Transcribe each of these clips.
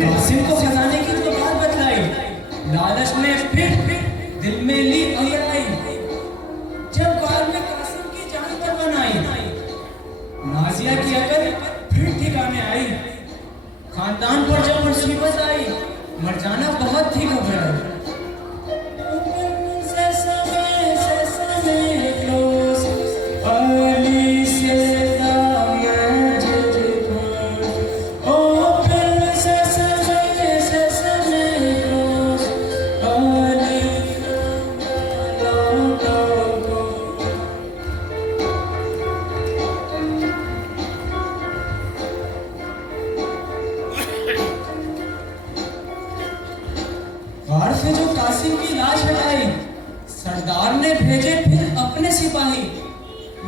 कासिम को फंसाने की तो बात बतलाई, लालच में फिर दिल में ली अगलाई। जब बाद में कासिम की जान पर बनाई, नाजिया की अकल फिर ठिकाने आई। खानदान पर जब मुसीबत आई, मरजाना बहुत थी घबराई। से जो कासिम की लाश हटाई, सरदार ने भेजे फिर अपने सिपाही।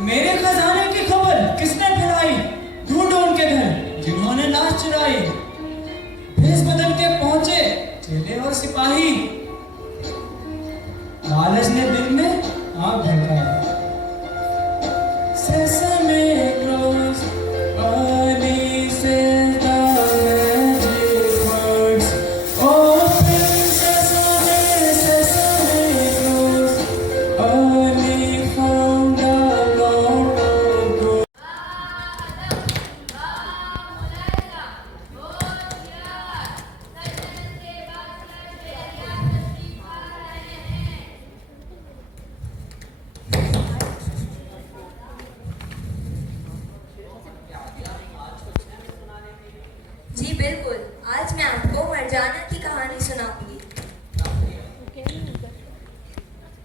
मेरे खजाने की खबर किसने फैलाई, ढूंढो उनके घर जिन्होंने लाश चुराई। भेष बदल के पहुंचे चेले और सिपाही, लालच ने दिल में आग भड़काई। जी बिल्कुल, आज मैं आपको मरजाना की कहानी सुनाऊंगी।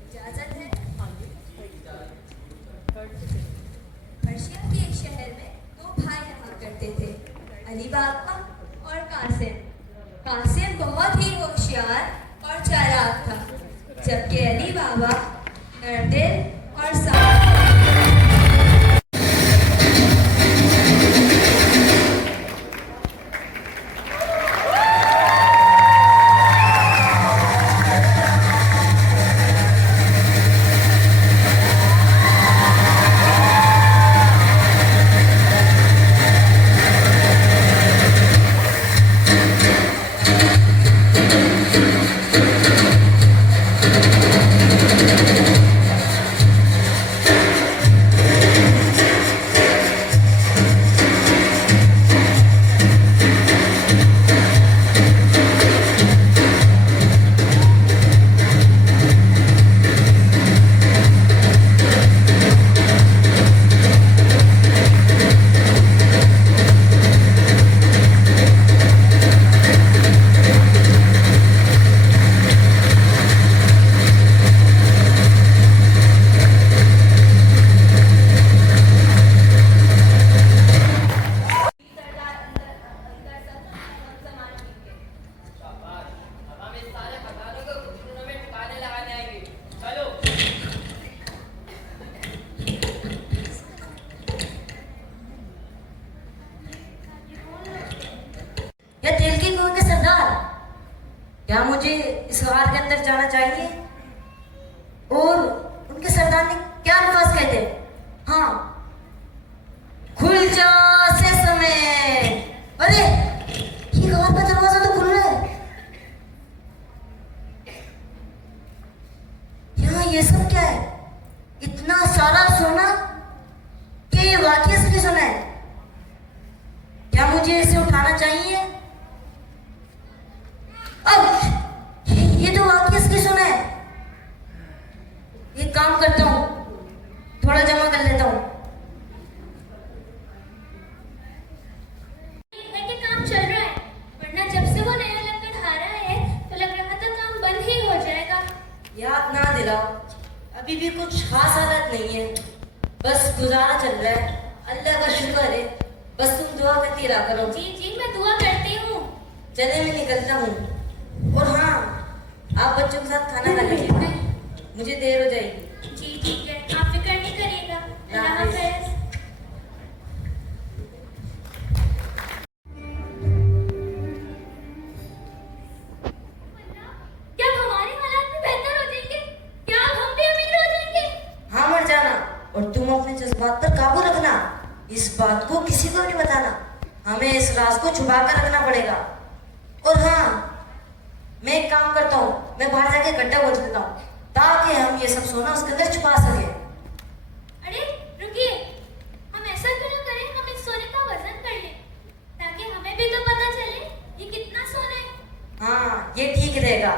इजाजत है? पर्शिया के एक शहर में दो भाई रहा करते थे, अली बाबा और कासिम। कासिम बहुत ही होशियार और चालाक था, जबकि अली बाबा नरदिल और क्या मुझे इस गार के अंदर जाना चाहिए? और उनके सरदार ने क्या अल्फाज कहते? हाँ, खुल जा से समय। अरे ये गार का दरवाजा तो खुल रहा है। यहाँ ये सब क्या है? इतना सारा सोना? क्या ये वाकई असली सोना है? क्या मुझे इसे उठाना चाहिए? अब ये तो वाकई असली सोना है। एक काम करता हूँ, थोड़ा जमा कर लेता हूँ। है कि काम चल रहा है, वरना जब से वो नया लकड़ आ रहा है तो लग रहा था काम बंद ही हो जाएगा। याद ना दिलाओ, अभी भी कुछ खास हालत नहीं है, बस गुजारा चल रहा है। अल्लाह का शुक्र है, बस तुम दुआ करती रहा करो। जी जी, मैं दुआ करती हूँ। चले मैं निकलता हूँ। और हाँ, आप बच्चों के साथ खाना खा लीजिए, मुझे देर हो जाएगी। जी ठीक है, आप फिक्र नहीं करिएगा। अल्लाह हाफ़िज़। क्या अब हमारे हालात भी बेहतर हो जाएंगे? क्या अब हम भी अमीर हो जाएंगे? हाँ मर जाना, और तुम अपने जज्बात पर काबू रखना। इस बात को किसी को नहीं बताना, हमें इस राज को छुपा कर रखना पड़ेगा। और हाँ, मैं एक काम करता हूँ, मैं बाहर जाके गड्ढा खोद लेता हूँ ताकि हम ये सब सोना उसके अंदर छुपा सके। अरे रुकिए, हम ऐसा क्यों करें, हम इस सोने का वजन कर लें ताकि हमें भी तो पता चले ये कितना सोना है। हाँ ये ठीक रहेगा।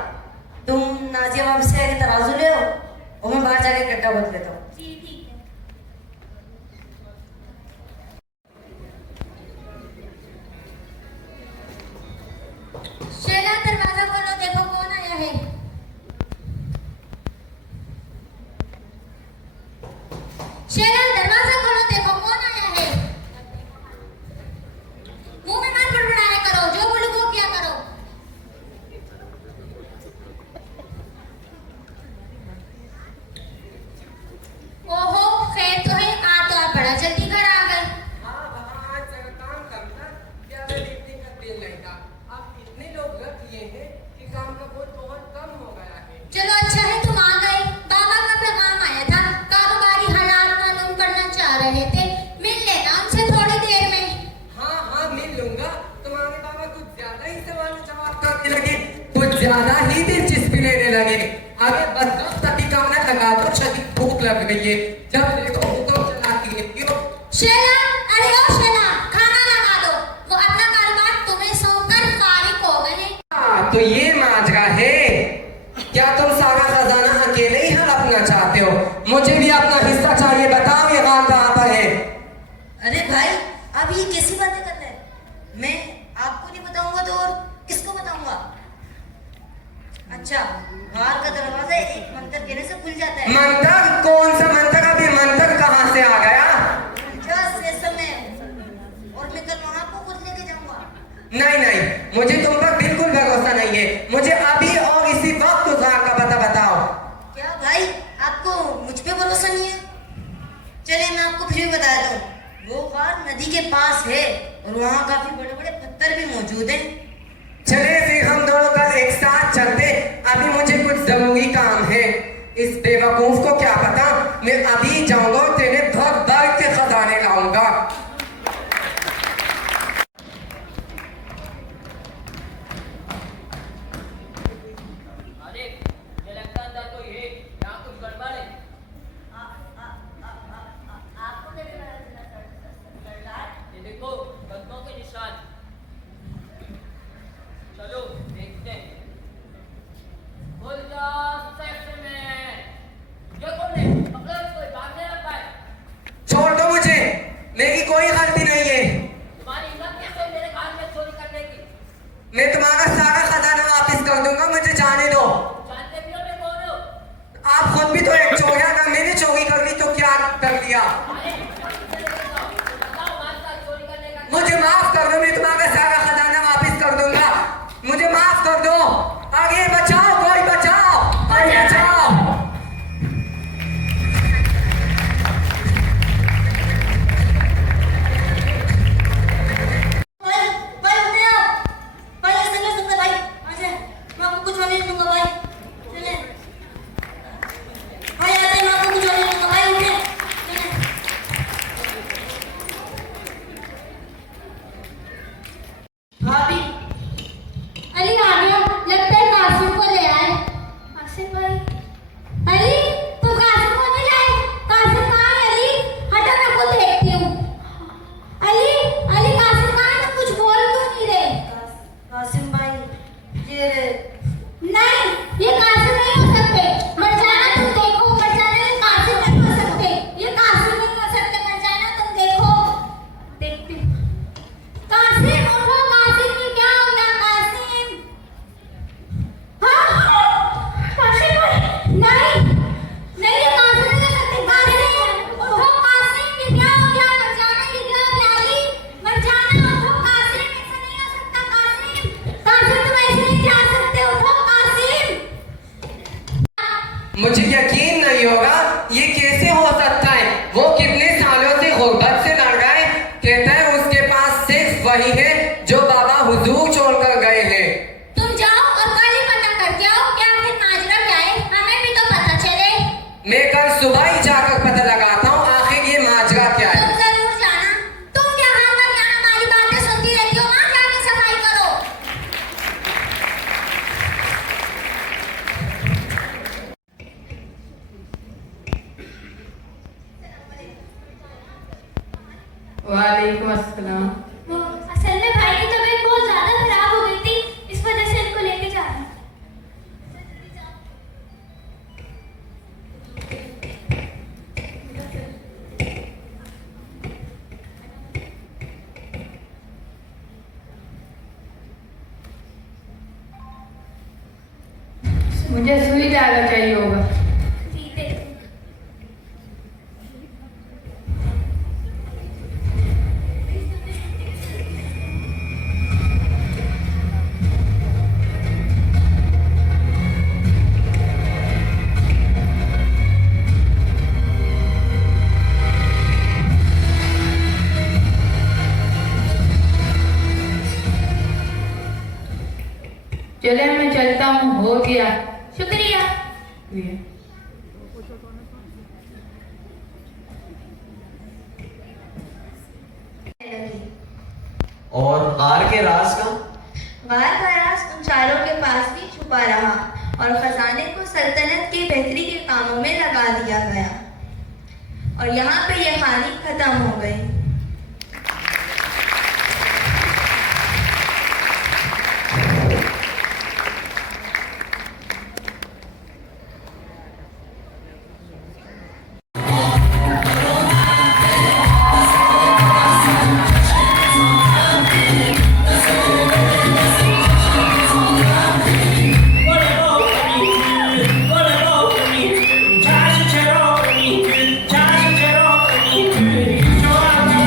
तुम नाजिया बाब से आगे तराजू ले आओ और मैं बाहर जाके गड्ढा खोद लेता हूँ। जी ठीक है। शेला, दरवाजा खोलो, देखो कौन आया है। शेला, दरवाजा खोलो, देखो कौन आया है। मुंह में मत बड़बड़ाया करो, जो बोलूं वो किया करो। ओहो, खैर तो है, तो आप बड़ा जल्दी घर आ गए। हाँ वहाँ आज जरा काम कम था, क्या मैं लिखने का दिल नहीं था। अब इतने लोग रख लिए हैं कि काम का बोझ बहुत कम हो गया है। चलो अच्छा है तुम आ गए। बाबा का पैगाम आया था, कारोबारी हालात मालूम करना चाह रहे थे, मिल लेना उनसे थोड़ी देर में। हाँ हाँ मिल लूंगा। तुम्हारे बाबा कुछ ज्यादा ही सवाल जवाब करने लगे, कुछ ज्यादा ही दिलचस्पी लेने लगे। अबे बस 10 तक काम न लगा दो, शदीद भूख लग गई है। जब देखो हुक्म चलाती है क्यों? शेला, अरे ओ शेला, खाना लगा दो। वो अपना कारोबार तुम्हें सौंपकर फारिग हो गए हैं। हाँ तो ये माजरा है। क्या तुम सारा खजाना अकेले ही हड़पना चाहते हो? मुझे भी अपना हिस्सा चाहिए। बताओ ये काम कहाँ पर है? अरे भाई, आप ये कैसी बातें कर रहे हैं? मैं आपको नहीं बताऊंगा तो और किसको बताऊंगा? अच्छा, बाहर का दरवाजा एक मंत्र कहने से खुल जाता है। मंत्र? कौन सा मंत्र? अभी मंत्र कहाँ से आ गया? से समय, और मैं कल वहां को खुद लेके जाऊंगा। नहीं नहीं, मुझे तुम पर बिल्कुल भरोसा नहीं है। मुझे अभी और इसी वक्त उस गांव का पता बताओ। क्या भाई, आपको मुझ पे भरोसा नहीं है? चलिए मैं आपको फिर भी बता देता हूँ। वो गार नदी के पास है और वहाँ काफी बड़े बड़े पत्थर भी मौजूद हैं। चले फिर हम दोनों कल एक साथ चलते। अभी मुझे कुछ जरूरी काम है। इस बेवकूफ को क्या पता, मैं अभी जाऊंगा और तेरे भर भर के खजाने लाऊंगा। अरे ये लगता था कोई है, यहाँ कुछ गड़बड़ है। आपको कैसे पता? ये देखो कदमों के निशान। चलो देखते हैं। खुल जा सेक्शन में। ये कौन है? पकड़ो इसको, बांधने लगा है। नहीं, ये कासिम नहीं हो सकते। मरजाना तुम देखो, मरजाना ये कासिम नहीं हो सकते। ये कासिम नहीं हो सकते, मरजाना तुम देखो। देखती कासिम, उठो कासिम, ये क्या हो गया कासिम? हाँ कासिम, नहीं नहीं, ये कासिम नहीं हो सकते। कासिम उठो, कासिम ये क्या हो गया? मरजाना ये क्या हो गया? अली मरजाना उठो, कासिम ऐसा नहीं हो सकता। कासिम कासिम तुम ऐसे नहीं जा सकते, उठो कासिम। मुझे यकीन नहीं होगा ये कैसे हो सकता है। वो कितने सालों से गुर्बत से लड़ रहा है। कहता है उसके पास सिर्फ वही है जो बाबा हुजूर छोड़कर गए हैं। तुम जाओ और कल ही पता करके आओ कि आखिर माजरा क्या है, हमें भी तो पता चले। मैं कल सुबह ही जाकर पता लगाता हूँ आखिर ये माजरा क्या है। तुम जरूर जाना। तुम क्या हर वक्त यहाँ हमारी बातें सुनती रहती हो? वहाँ जाके सफाई करो। वालेकुम अस्सलाम। वो असल में भाई की तबीयत बहुत ज्यादा खराब हो गई थी, इस वजह से इनको लेके जा रहे हैं। मुझे सुई डाला चाहिए होगा। ठीक है। चले मैं चलता हूँ, हो गया। शुक्रिया। और गार के राज का? गार का राज उन चारों के पास भी छुपा रहा और खजाने को सल्तनत के बेहतरी के कामों में लगा दिया गया और यहाँ पे यह कहानी खत्म हो गई। Cha cha cha, cha cha cha, cha cha cha,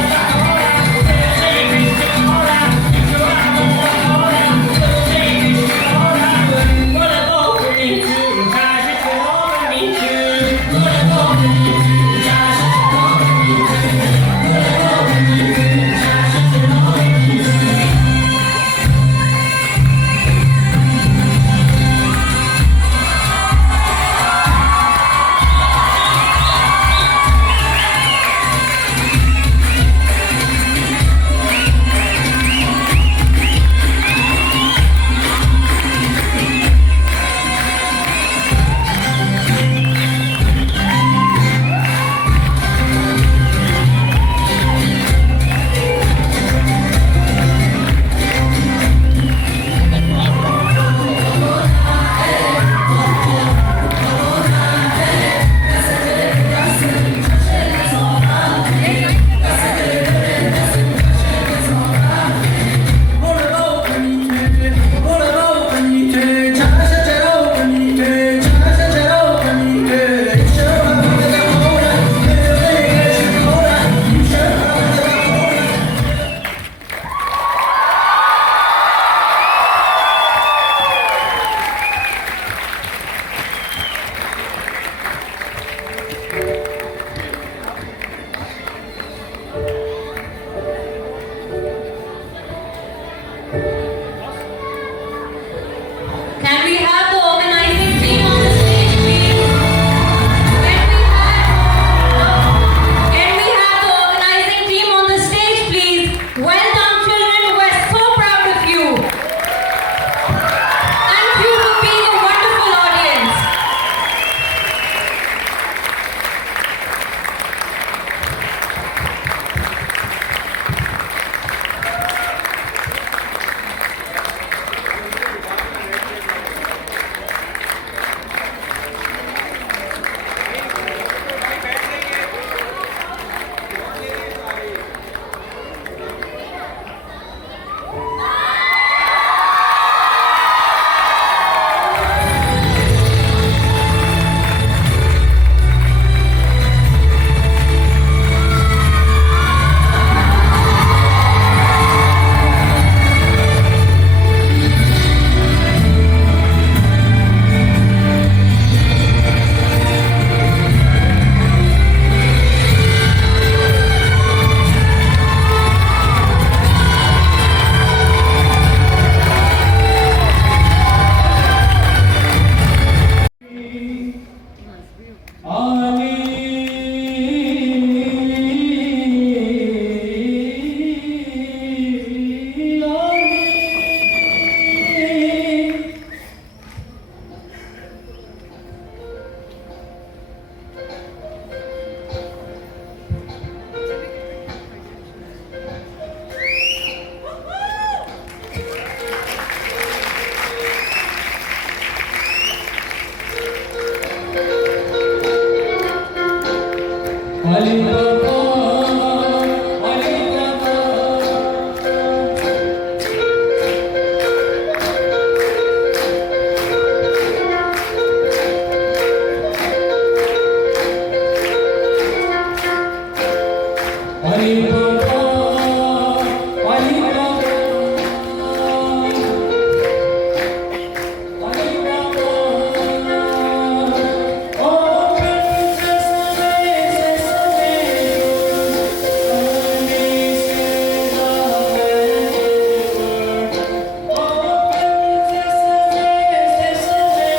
Ali Baba, Ali Baba. Ali Baba, Ali Baba, Ali Baba. Oh princess सवे सवे, अली से जावे। ओ प्रिंसेस सवे सवे,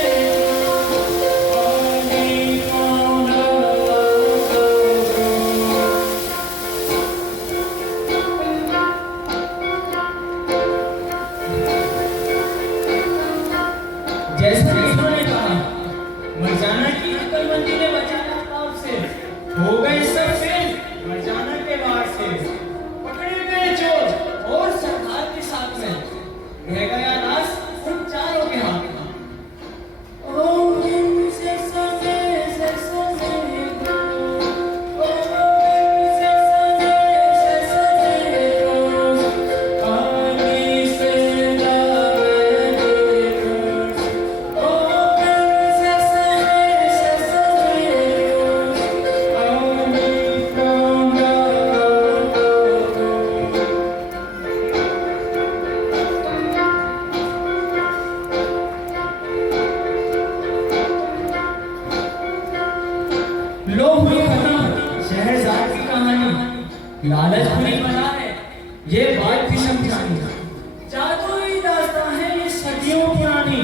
अली कौन जैसा कृष्ण ने कहा, मरजाना की अकलमंदी ने बचाया पाप से, हो गए सब फेल मरजाना के वार से, पकड़े गए चोर और सरदार के साथ में, रह गया लाश उन चारों के हाथ में। ओम से सजे से सजे गो, ओम से सजे गो, काली से जावे गो। ओ प्रिंसेस सजे गो, अली कौन लो हुई खत्म शहरजाद की कहानी। लालच बुरी बना है, ये बात भी समझानी। जादुई दास्तां है ये सदियों पुरानी।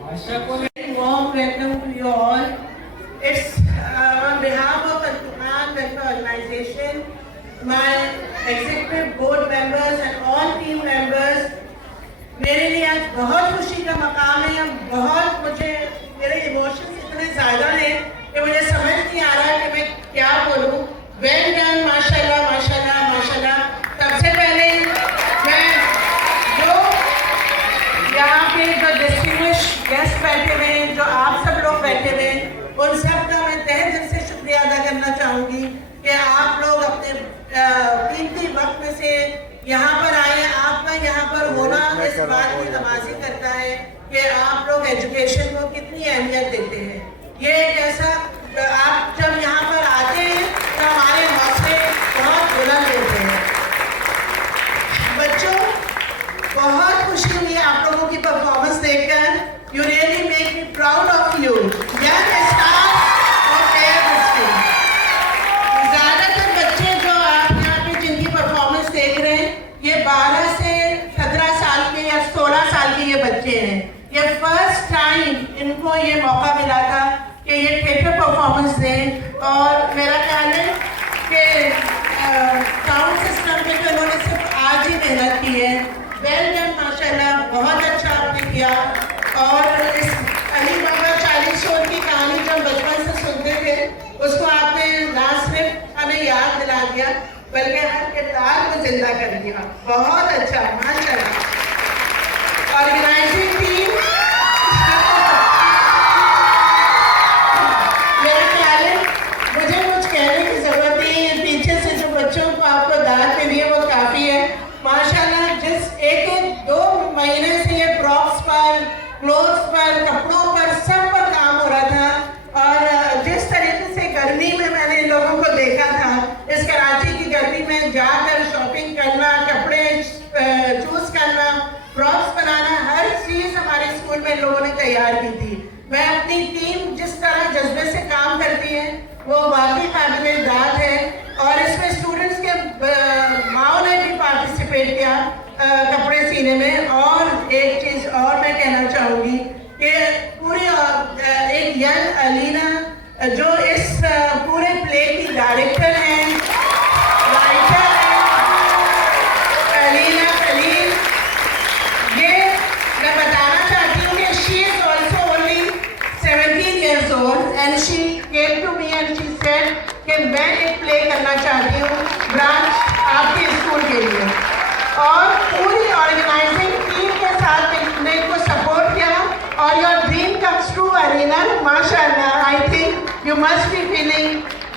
बादशाह को Warm welcome to you all. It's on behalf of the Quran Welfare Organization, my executive board members and all team members. मेरे लिए आज बहुत खुशी का मकाम है। बहुत मुझे मेरे इमोशंस इतने ज़्यादा हैं कि मुझे समझ नहीं आ रहा कि मैं क्या बोलूँ। वेल डन, माशाल्लाह माशाल्लाह माशाल्लाह। सबसे पहले मैं जो यहाँ पे जो डिस्टिंग्विश्ड गेस्ट बैठे हुए हैं, जो आप सब लोग बैठे हुए हैं, उन सब का मैं तहे दिल से शुक्रिया अदा करना चाहूँगी कि आप लोग अपने कीमती वक्त में से यहाँ पर आए। आपका यहाँ पर होना इस बात की नमाजी करता है कि आप लोग एजुकेशन को कितनी अहमियत देते हैं। ये एक ऐसा आप जब यहाँ पर आते हैं तो हमारे हौसले बहुत बुलंद होते हैं। बच्चों, बहुत खुशी हुई आप लोगों की परफॉर्मेंस देखकर। You really make me proud of you. ज़्यादातर बच्चे जो आप यहाँ पे जिनकी परफॉर्मेंस देख रहे हैं, ये 12 से 17 साल के या 16 साल के ये बच्चे हैं। ये फर्स्ट टाइम इनको ये मौका मिला था कि ये थिएटर परफॉर्मेंस दें। और मेरा ख्याल है कि साउंड सिस्टम पे तो इन्होंने सिर्फ आज ही मेहनत की है। वेल डन, माशाल्लाह, बहुत अच्छा आपने किया। और इस अली बाबा 40 शोर की कहानी जब बचपन से सुनते थे, उसको आपने ना सिर्फ हमें याद दिला दिया बल्कि हर किरदार को जिंदा कर दिया। बहुत अच्छा, माशाल्लाह। ऑर्गेनाइजिंग टीम, मेरा ख्याल है मुझे कुछ कहने की जरूरत नहीं है। पीछे से जो बच्चों को आपको दाद मिली है वो काफ़ी है। माशाल्लाह, जिस एक 2 महीने से ये प्रॉप्स पर, क्लोथ्स पर, कपड़ों पर, सब पर काम हो रहा था। और जिस तरीके से गर्मी में मैंने इन लोगों को देखा था, इस कराची की गर्मी में जाकर शॉपिंग करना, कपड़े चूज करना, प्रॉप्स बनाना, हर चीज़ हमारे स्कूल में लोगों ने तैयार की थी। मैं अपनी टीम जिस तरह जज्बे से काम करती है वो वाकई काबिल दाद है। और इसमें स्टूडेंट्स के माओ ने भी पार्टिसिपेट किया कपड़े सीने में। और एक चीज़ और मैं कहना चाहूँगी कि पूरी एक यंग अलीना जो इस पूरे प्ले की डायरेक्टर हैं, राइटर हैं, अलीना कलील। ये मैं बताना चाहती हूँ कि she is also only 17 years old and she came to me and she said कि मैं एक प्ले करना चाहती हूँ ब्रांच आपके स्कूल के लिए। और पूरी ऑर्गेनाइजिंग टीम के साथ ने को सपोर्ट किया। और your dream comes true Arina, माशाल्लाह। I think you must be feeling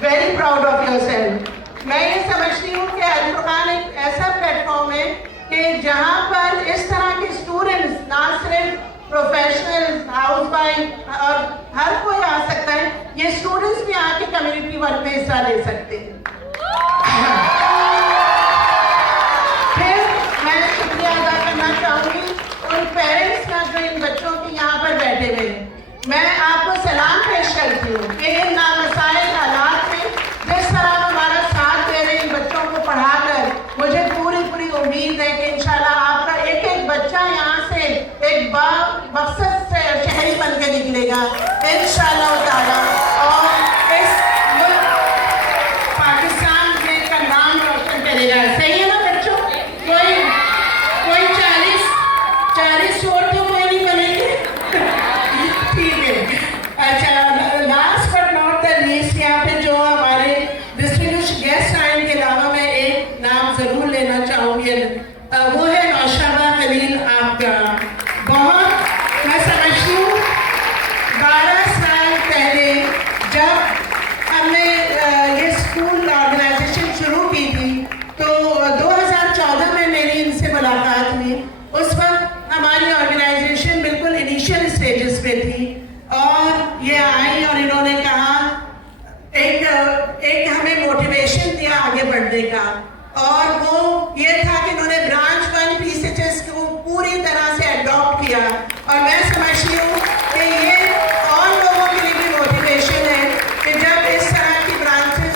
very proud of yourself. मैं ये समझती हूँ कि अल फुरकान एक ऐसा प्लेटफॉर्म है कि जहाँ पर इस तरह के स्टूडेंट्स, ना सिर्फ प्रोफेशनल, हाउस वाइफ और हर कोई आ सकता है, ये स्टूडेंट्स भी आके कम्युनिटी वर्क में हिस्सा ले सकते हैं। फिर मैं शुक्रिया अदा करना चाहूँगी उन पेरेंट्स का जो इन बच्चों के यहाँ पर बैठे हुए हैं। मैं आपको सलाम पेश करती हूँ कि इन नामसाइल हालात में जिस तरह हमारा साथ दे रहे इन बच्चों को पढ़ाकर, मुझे पूरी उम्मीद है कि इंशाल्लाह आपका एक एक बच्चा यहाँ से एक बामकसद से शहरी बन के निकलेगा इंशाल्लाह ताला, और इस मुल्क पाकिस्तान में का नाम रोशन करेगा। सही है ना बच्चों? कोई 40 छोड़ तो कोई नहीं बनेंगे। ठीक है। अच्छा, last but not the least, यहाँ पे जो हमारे डिस्टिंग्विश्ड गेस्ट आए के अलावा मैं एक नाम जरूर लेना चाहूँगी, वो है नौशाबा खलील। आपका बहुत मैं समझती हूँ 12 साल पहले जब हमने ये स्कूल ऑर्गेनाइजेशन शुरू की थी तो 2014 में मेरी इनसे मुलाकात हुई। उस वक्त हमारी ऑर्गेनाइजेशन बिल्कुल इनिशियल स्टेजेस पे थी और ये आई और इन्होंने कहा, एक हमें मोटिवेशन दिया आगे बढ़ने का, और वो ये था कि इन्होंने ब्रांच 1 PCHS को पूरी तरह से अडॉप्ट किया। और मैं समझती हूँ कि ये और लोगों के लिए भी मोटिवेशन है कि जब इस तरह की ब्रांचेस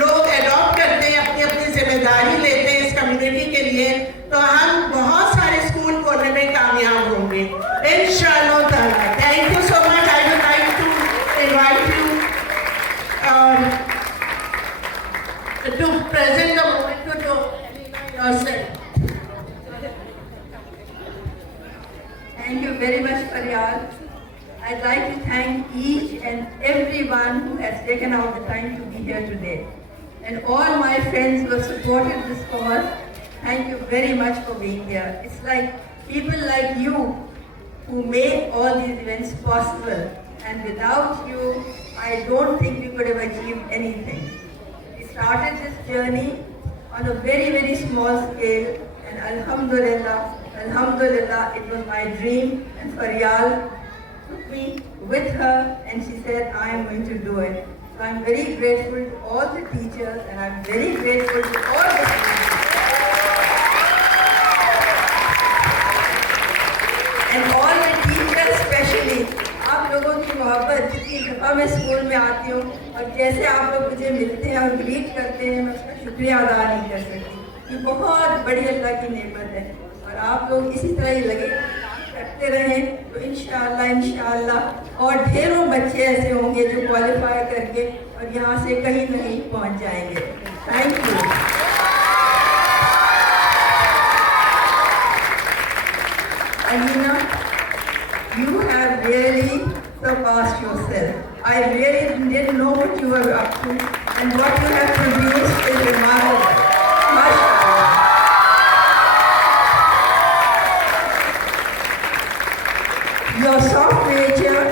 लोग अडॉप्ट करते हैं, अपनी अपनी जिम्मेदारी लेते हैं इस कम्युनिटी के लिए, तो हम बहुत सारे स्कूल खोलने में कामयाब होंगे इंशाअल्लाह ताला। Thank you so much. I would like to invite you to present the moment to yourself. Thank you very much, Faryal. I'd like to thank each and everyone who has taken out the time to be here today. And all my friends who have supported this cause, thank you very much for being here. It's like people like you who make all these events possible. And without you, I don't think we could have achieved anything. We started this journey on a very small scale, and alhamdulillah, it was my dream, and Faryal took me with her and she said, I am going to do it. So I'm very grateful to all the teachers, and I'm very grateful to all the students. And all the teachers especially, आप लोगों की मोहब्बत, जितनी दफ़ा मैं school में आती हूँ और जैसे आप लोग मुझे मिलते हैं और ग्रीट करते हैं, मैं उसका शुक्रिया अदा नहीं कर सकती। ये बहुत बड़ी अल्लाह की नेमत है और आप लोग इसी तरह ही लगे करते रहें तो इंशाअल्लाह और ढेरों बच्चे ऐसे होंगे जो क्वालिफाई करके और यहाँ से कहीं न कहीं पहुँच जाएंगे। Thank you. Alina, you have really surpassed yourself. I really didn't know what you were up to, and what you have produced is remarkable. MashaAllah. Your soft nature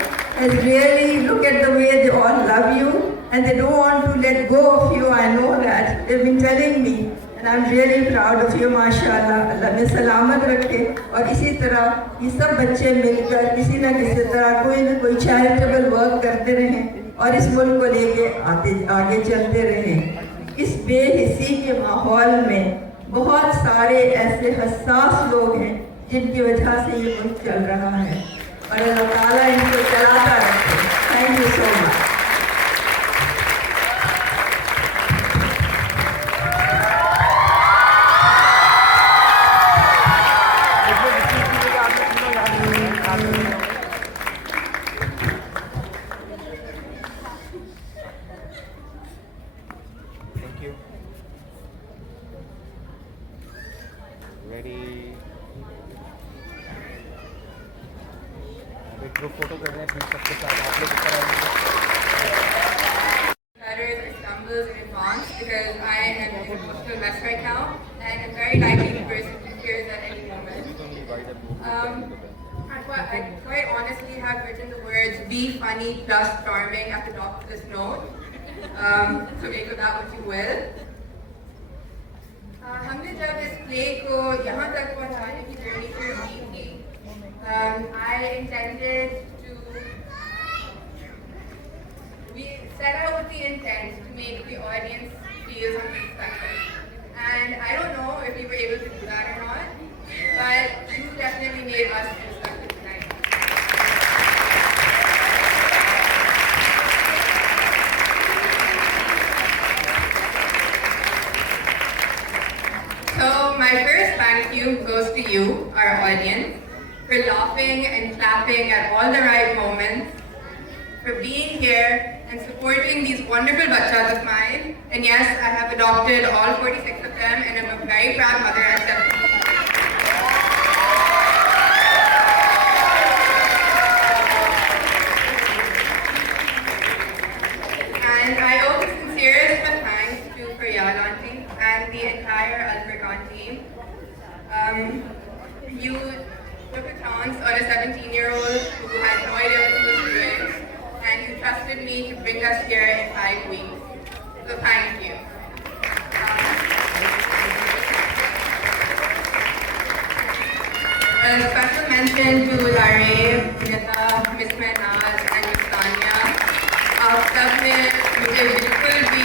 has really, look at the way they all love you, and they don't want to let go of you. I know that. They've been telling me. And I'm really proud of you, माशाल्लाह। अल्लाह में सलामत रखे और इसी तरह ये सब बच्चे मिलकर किसी न किसी तरह कोई न कोई चैरिटेबल वर्क करते रहें और इस मुल्क को लेके आगे चलते रहें। इस बेहिसी के माहौल में बहुत सारे ऐसे हसास लोग हैं जिनकी वजह से ये मुल्क चल रहा है और अल्लाह ताला इनको चलाता रखे। Thank you so much. Group photo कर रहे हैं प्लीज सबके साथ आप लोग ऊपर आइए। Stumbles in advance because I am in an emotional mess right now and I'm very likely to burst into tears at any moment. I quite honestly have written the words "be funny plus charming" at the top of this note So make of that what you will. हमने जब इस play को यहाँ तक पहुँचाने की journey शुरू की थी, I intended to, we set out with the intent to make the audience feel something special. And I don't know if we were able to do that or not, but you definitely made us feel special tonight. So my first thank you goes to you, our audience, for laughing and clapping at all the right moments, for being here and supporting these wonderful bachas of mine. And yes, I have adopted all 46 of them, and I'm a very proud mother at 17. And I owe the sincerest of thanks to Faryal Auntie and the entire Al-Furqan team. You took a chance on a 17-year-old who had no idea what he was doing, and you trusted me to bring us here in 5 weeks. So thank you. A special mention to Lare, Nita, Miss Mehnaz, and Miss Tanya. आप सब ने मुझे बिल्कुल भी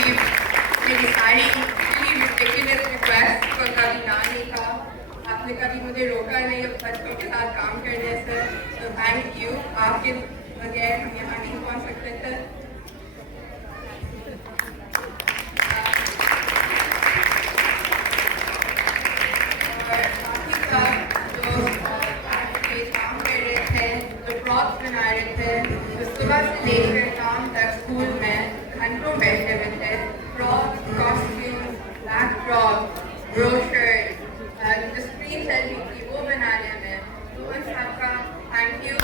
मेरी सारी really ridiculous request को कभी ना नहीं कहा. आपने कभी मुझे रोका नहीं बच्चों के साथ काम करने से. So thank you. आपके बगैर हम यहाँ नहीं पहुँच सकते थे. और बाकी सब जो काम कर रहे थे, जो props बना रहे थे, जो सुबह से लेकर शाम तक स्कूल में घंटों बैठे हुए थे. Props, costumes, backdrop, brochures, जो screen selfie थी वो बनाने में, उन सबका thank you.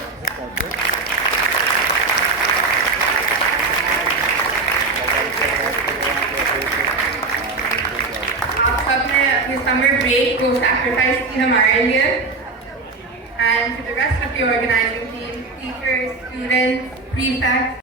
आप सबने अपने summer break को sacrifice की हमारे लिए. And to the rest of the organizing team, teachers, students, prefects,